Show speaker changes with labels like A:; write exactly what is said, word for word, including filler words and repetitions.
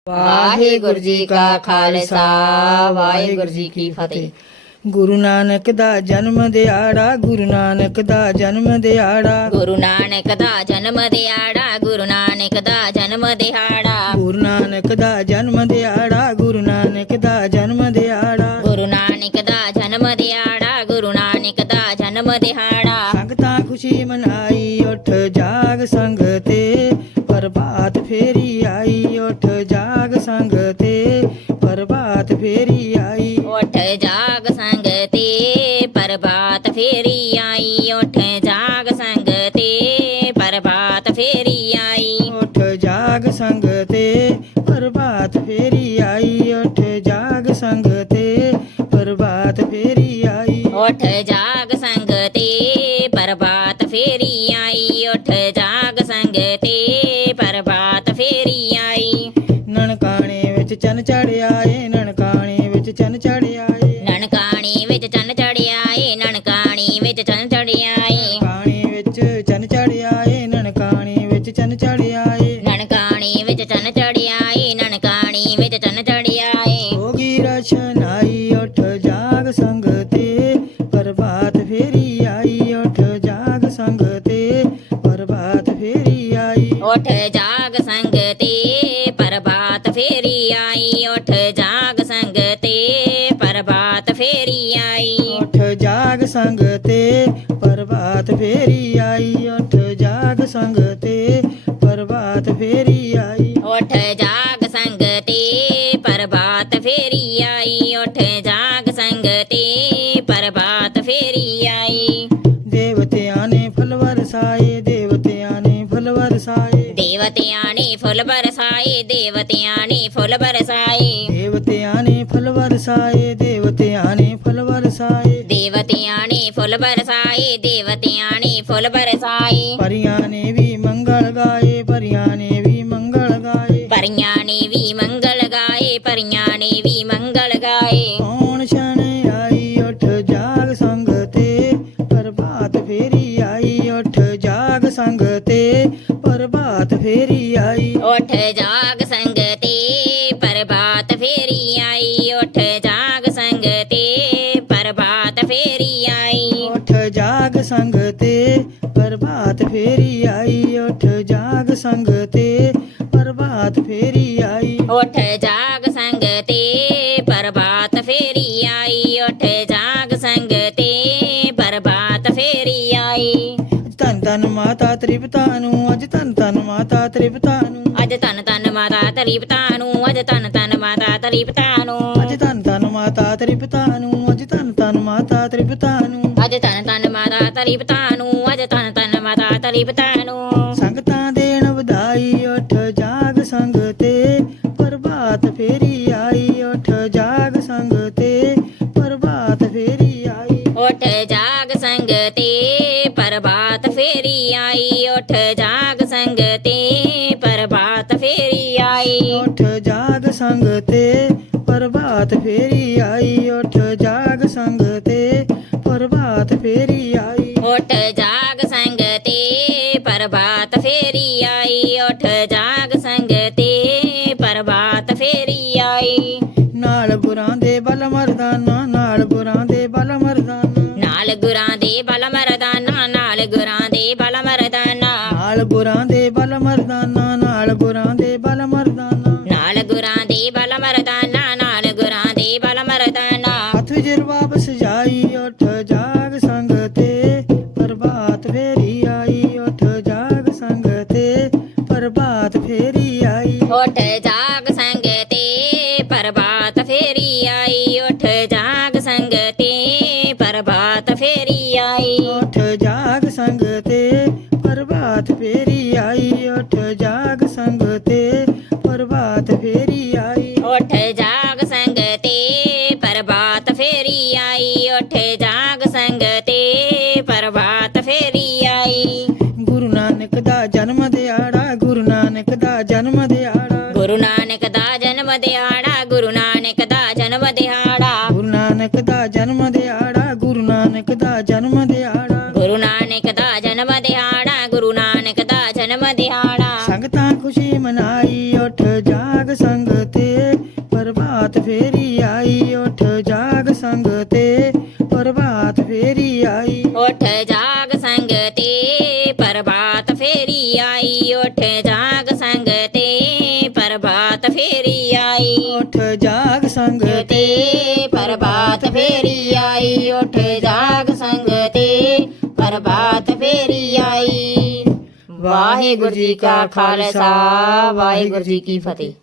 A: ਵਾਹਿਗੁਰੂ ਜੀ ਕਾ ਖਾਲਸਾ ਵਾਹਿਗੁਰੂ ਜੀ ਕੀ ਫਤਿਹ।
B: ਗੁਰੂ ਨਾਨਕ ਦਾ ਜਨਮ ਦਿਹਾੜਾ, ਗੁਰੂ ਨਾਨਕ ਦਾ ਜਨਮ ਦਿਹਾੜਾ,
A: ਗੁਰੂ ਨਾਨਕ ਦਾ ਜਨਮ ਦਿਹਾੜਾ, ਗੁਰੂ ਨਾਨਕ ਦਾ ਜਨਮ ਦਿਹਾੜਾ,
B: ਗੁਰੂ ਨਾਨਕ ਦਾ ਜਨਮ ਦਿਹਾੜਾ, ਗੁਰੂ ਨਾਨਕ ਦਾ ਜਨਮ ਦਿਹਾੜਾ,
A: ਗੁਰੂ ਨਾਨਕ ਦਾ ਜਨਮ ਦਿਹਾੜਾ, ਗੁਰੂ ਨਾਨਕ ਦਾ ਜਨਮ ਦਿਹਾੜਾ।
B: ਸੰਗਤਾਂ ਖੁਸ਼ੀ ਮਨਾਈ, ਉੱਠ ਜਾਗ ਸੰਗ ਤੇ ਪ੍ਰਭਾਤ ਫੇਰੀ ਆਈ, ਉੱਠ ਜਾਗ ਸੰਗ ਤੇ ਪ੍ਰਭਾਤ ਫੇਰੀ ਆਈ,
A: ਉੱਠ ਜਾਗ ਸੰਗ ਤੇ ਪ੍ਰਭਾਤ ਫੇਰੀ ਆਈ, ਉੱਠ ਜਾਗ ਸੰਗ ਤੇ ਪ੍ਰਭਾਤ ਫੇਰੀ ਆਈ,
B: ਉੱਠ ਜਾਗ ਸੰਗ ਤੇ ਪ੍ਰਭਾਤ ਫੇਰੀ ਆਈ, ਉੱਠ ਜਾਗ ਸੰਗ ਤੇ ਪ੍ਰਭਾਤ ਫੇਰੀ ਆਈ,
A: ਉੱਠ ਜਾਗ ਸੰਗ ਤੇ ਪ੍ਰਭਾਤ ਫੇਰੀ ਆਈ, ਉੱਠ ਜਾਗ ਸੰਗ ਤੇ ਪ੍ਰਭਾਤ ਫੇਰੀ ਆਈ।
B: ਨਨਕਾਣੇ ਵਿੱਚ ਚੰਨ ਚੜਿਆ ਏ, ਨਨਕਾਣੇ ਵਿੱਚ ਚੰਨ ਚੜਿਆ ਏ,
A: ਨਨਕਾਣੀ ਵਿੱਚ ਚੰਨ ਚੜਿਆ ਏ, ਨਨਕਾਣੀ ਵਿੱਚ ਚੰਨ ਚੜਿਆ ਏ,
B: ਕਾਣੇ ਵਿੱਚ ਚੰਨ ਚੜਿਆ ਏ, ਨਨਕਾਣੇ ਵਿੱਚ ਚੰਨ ਚੜਿਆ ਏ,
A: ਨਨਕਾਣੀ ਵਿੱਚ ਚੰਨ ਚੜਿਆ ਏ, ਨਨਕਾਣੀ ਵਿੱਚ ਚੰਨ ਚੜਿਆ ਏ।
B: ਹੋ ਗਈ ਰਛਨਾਈ, ਉੱਠ ਜਾਗ ਸੰਗ ਤੇ ਪ੍ਰਭਾਤ ਫੇਰੀ ਆਈ, ਉੱਠ ਜਾਗ ਸੰਗ ਤੇ ਪ੍ਰਭਾਤ ਫੇਰੀ ਆਈ,
A: ਉੱਠ ਜਾਗ ਸੰਗ ਤੇ ਪ੍ਰਭਾਤ ਫੇਰੀ ਆਈ, ਉੱਠ ਜਾਗ ਸੰਗ ਤੇ ਪ੍ਰਭਾਤ ਫੇਰੀ ਆਈ,
B: ਉੱਠ ਜਾਗ ਸੰਗ ਤੇ ਪ੍ਰਭਾਤ ਫੇਰੀ ਆਈ, ਉੱਠ ਜਾਗ ਸੰਗ ਤੇ ਪ੍ਰਭਾਤ ਫੇਰੀ ਆਈ,
A: ਉੱਠ ਜਾਗ ਸੰਗ ਤੇ ਪ੍ਰਭਾਤ ਫੇਰੀ ਆਈ, ਉੱਠ ਜਾਗ ਸੰਗ ਤੇ ਪ੍ਰਭਾਤ ਫੇਰੀ ਆਈ।
B: ਦੇਵਤਿਆਂ ਨੇ ਫਲ ਵਰਸਾਏ, ਦੇਵਤਿਆਂ ਨੇ ਫਲ ਵਰਸਾਏ,
A: ਦੇਵਤਿਆਂ ਨੇ ਫੁੱਲ ਬਰਸਾਏ, ਦੇਵਤਿਆਂ ਨੇ ਫੁੱਲ ਬਰਸਾਏ,
B: ਦੇਵਤਿਆਂ ਨੇ ਫਲ ਵਰਸਾਏ, ਦੇਵਤਿਆਂ ਨੇ ਫਲ ਵਰਸਾਏ,
A: ਦੇਵਤਿਆਂ ਨੇ ਫੁੱਲ ਬਰਸਾਏ, ਦੇਵਤਿਆਂ ਨੇ ਫੁੱਲ ਬਰਸਾਏ,
B: ਪਰੀਆਂ ਨੇ ਵੀ ਮੰਗਲ ਗਾਏ, ਪਰੀਆਂ ਨੇ ਵੀ ਮੰਗਲ ਗਾਏ,
A: ਪਰੀਆਂ ਨੇ ਵੀ ਮੰਗਲ ਗਾਏ, ਪਰੀਆਂ ਨੇ ਵੀ ਮੰਗਲ ਗਾਏ।
B: ਕੌਣ ਛਣ ਆਈ, ਉੱਠ ਜਾਗ ਸੰਗ ਤੇ ਪ੍ਰਭਾਤ ਫੇਰੀ ਆਈ, ਉੱਠ ਜਾਗ ਸੰਗ ਤੇ ਪ੍ਰਭਾਤ ਫੇਰੀ ਆਈ,
A: ਉੱਠ ਜਾਗ ਸੰਗ ਤੇ ਪ੍ਰਭਾਤ ਫੇਰੀ ਆਈ, ਉੱਠ ਜਾਗ ਸੰਗ ਤੇ ਪ੍ਰਭਾਤ ਫੇਰੀ ਆਈ,
B: ਉੱਠ ਜਾਗ ਸੰਗ ਤੇ ਪ੍ਰਭਾਤ ਫੇਰੀ ਆਈ, ਉੱਠ ਜਾਗ ਸੰਗ ਤੇ ਪ੍ਰਭਾਤ ਫੇਰੀ ਆਈ,
A: ਉੱਠ ਜਾਗ ਸੰਗ ਤੇ ਪ੍ਰਭਾਤ ਫੇਰੀ ਆਈ, ਉੱਠ ਜਾਗ ਸੰਗ ਤੇ ਪ੍ਰਭਾਤ ਫੇਰੀ ਆਈ।
B: ਧੰਨ ਧੰਨ ਮਾਤਾ ਤ੍ਰਿਪਤਾ ਨੂੰ, ਅੱਜ ਧੰਨ ਧੰਨ ਮਾਤਾ ਤ੍ਰਿਪਤਾ ਨੂੰ,
A: ਅੱਜ ਧੰਨ ਧੰਨ ਮਾਤਾ ਤ੍ਰਿਪਤਾ ਨੂੰ, ਅੱਜ ਧੰਨ ਧੰਨ ਮਾਤਾ ਤ੍ਰਿਪਤਾ ਨੂੰ,
B: ਅੱਜ ਧੰਨ ਧੰਨ ਮਾਤਾ ਤ੍ਰਿਪਤਾ ਨੂੰ, ਅੱਜ ਧੰਨ ਧੰਨ ਮਾਤਾ ਤ੍ਰਿਪਤਾ ਨੂੰ,
A: ਅੱਜ ਧੰਨ ਧੰਨ ਮਾਤਾ ਤ੍ਰਿਪਤਾ ਨੂੰ, ਅੱਜ ਧੰਨ ਧੰਨ ਮਾਤਾ ਤ੍ਰਿਪਤਾ ਨੂੰ।
B: ਸੰਗਤਾਂ ਦੇਣ ਵਧਾਈ, ਉੱਠ ਜਾਗ ਸੰਗ ਤੇ ਪ੍ਰਭਾਤ ਫੇਰੀ ਆਈ, ਉੱਠ ਜਾਗ ਸੰਗ ਤੇ ਪ੍ਰਭਾਤ ਫੇਰੀ ਆਈ,
A: ਉੱਠ ਜਾਗ ਸੰਗ ਤੇ ਪ੍ਰਭਾਤ ਫੇਰੀ ਆਈ, ਉੱਠ ਜਾਗ ਸੰਗ ਤੇ ਪ੍ਰਭਾਤ ਫੇਰੀ ਆਈ,
B: ਉੱਠ ਜਾਗ ਸੰਗ ਤੇ ਪ੍ਰਭਾਤ ਫੇਰੀ ਆਈ, ਉੱਠ ਜਾਗ ਸੰਗ ਤੇ ਪ੍ਰਭਾਤ ਫੇਰੀ ਆਈ,
A: ਉੱਠ ਜਾਗ ਸੰਗ ਤੇ ਪ੍ਰਭਾਤ ਫੇਰੀ ਆਈ, ਉੱਠ ਜਾਗ ਸੰਗ ਤੇ ਪ੍ਰਭਾਤ ਫੇਰੀ ਆਈ।
B: ਨਾਲ ਗੁਰਾਂ ਦੇ ਬਲ ਮਰਦਾਨਾ, ਨਾਲ ਗੁਰਾਂ ਦੇ ਬਲ ਮਰਦਾਨਾ,
A: ਨਾਲ ਗੁਰਾਂ ਦੇ ਬਲ ਮਰਦਾਨਾ, ਨਾਲ ਗੁਰਾਂ ਦੇ ਬਲ ਮਰਦਾਨਾ,
B: ਨਾਲ ਗੁਰਾਂ ਦੇ ਬਲ ਮਰਦਾਨਾ, ਨਾਲ ਗੁਰਾਂ ਦੇ ਬਲ ਮਰਦਾਨਾ,
A: ਨਾਲ ਗੁਰਾਂ ਦੇ ਬਲ ਮਰਦਾਨਾ, ਨਾਲ ਗੁਰਾਂ ਦੇ ਬਲ ਮਰਦਾਨਾ।
B: ਹੱਥ ਵਿੱਚ ਰਬਾਬ ਸਜਾਈ, ਉੱਠ ਜਾਗ ਸੰਗ ਤੇ ਪ੍ਰਭਾਤ ਫੇਰੀ ਆਈ, ਉੱਠ ਜਾਗ ਸੰਗ ਤੇ ਪ੍ਰਭਾਤ ਫੇਰੀ ਆਈ,
A: ਉੱਠ ਜਾਗ ਸੰਗ ਤੇ ਪ੍ਰਭਾਤ ਫੇਰੀ ਆਈ, ਉੱਠ ਜਾਗ ਸੰਗ ਤੇ ਪ੍ਰਭਾਤ ਫੇਰੀ ਆਈ,
B: ਉੱਠ ਜਾਗ ਸੰਗ ਤੇ ਪ੍ਰਭਾਤ ਫੇਰੀ ਆਈ, ਉੱਠ ਜਾਗ ਸੰਗ ਤੇ ਪ੍ਰਭਾਤ ਫੇਰੀ ਆਈ,
A: ਉੱਠ ਜਾਗ ਸੰਗ ਤੇ ਪ੍ਰਭਾਤ ਫੇਰੀ ਆਈ, ਉੱਠ ਜਾਗ ਸੰਗ ਤੇ ਪ੍ਰਭਾਤ ਫੇਰੀ ਆਈ।
B: ਗੁਰੂ ਨਾਨਕ ਦਾ ਜਨਮ ਦਿਹਾੜਾ, ਗੁਰੂ ਨਾਨਕ ਦਾ ਜਨਮ ਦਿਹਾੜਾ,
A: ਗੁਰੂ ਨਾਨਕ ਦਾ ਜਨਮ ਦਿਹਾੜਾ, ਗੁਰੂ ਨਾਨਕ ਦਾ ਜਨਮ ਦਿਹਾੜਾ,
B: ਗੁਰੂ ਨਾਨਕ ਦਾ ਜਨਮ ਦਿਹਾੜਾ, ਗੁਰੂ ਨਾਨਕ ਦਾ ਜਨਮ ਦਿਹਾੜਾ,
A: ਗੁਰੂ ਨਾਨਕ ਦਾ ਜਨਮ ਦਿਹਾੜਾ, ਗੁਰੂ ਨਾਨਕ ਦਾ ਜਨਮ ਦਿਹਾੜਾ।
B: ਸੰਗਤਾਂ ਖੁਸ਼ੀ ਮਨਾਈ, ਉੱਠ ਜਾਗ ਸੰਗ ਪ੍ਰਭਾਤ ਫੇਰੀ ਆਈ ਉੱਠ ਜਾਗ ਸੰਗ ਤੇ ਪ੍ਰਭਾਤ ਫੇਰੀ ਆਈ
A: ਉੱਠ ਜਾਗ ਸੰਗ ਤੇ ਪ੍ਰਭਾਤ ਫੇਰੀ ਆਈ ਉੱਠ ਜਾਗ ਸੰਗ ਤੇ ਪ੍ਰਭਾਤ ਫੇਰੀ ਆਈ
B: ਉੱਠ ਜਾਗ ਸੰਗ
A: ਤੇ ਪ੍ਰਭਾਤ ਫੇਰੀ ਆਈ ਉੱਠ ਜਾਗ ਸੰਗ ਤੇ ਪ੍ਰਭਾਤ ਫੇਰੀ ਆਈ। ਵਾਹਿਗੁਰੂ ਜੀ ਕਾ ਖਾਲਸਾ ਵਾਹਿਗੁਰੂ ਜੀ ਕੀ ਫਤਿਹ।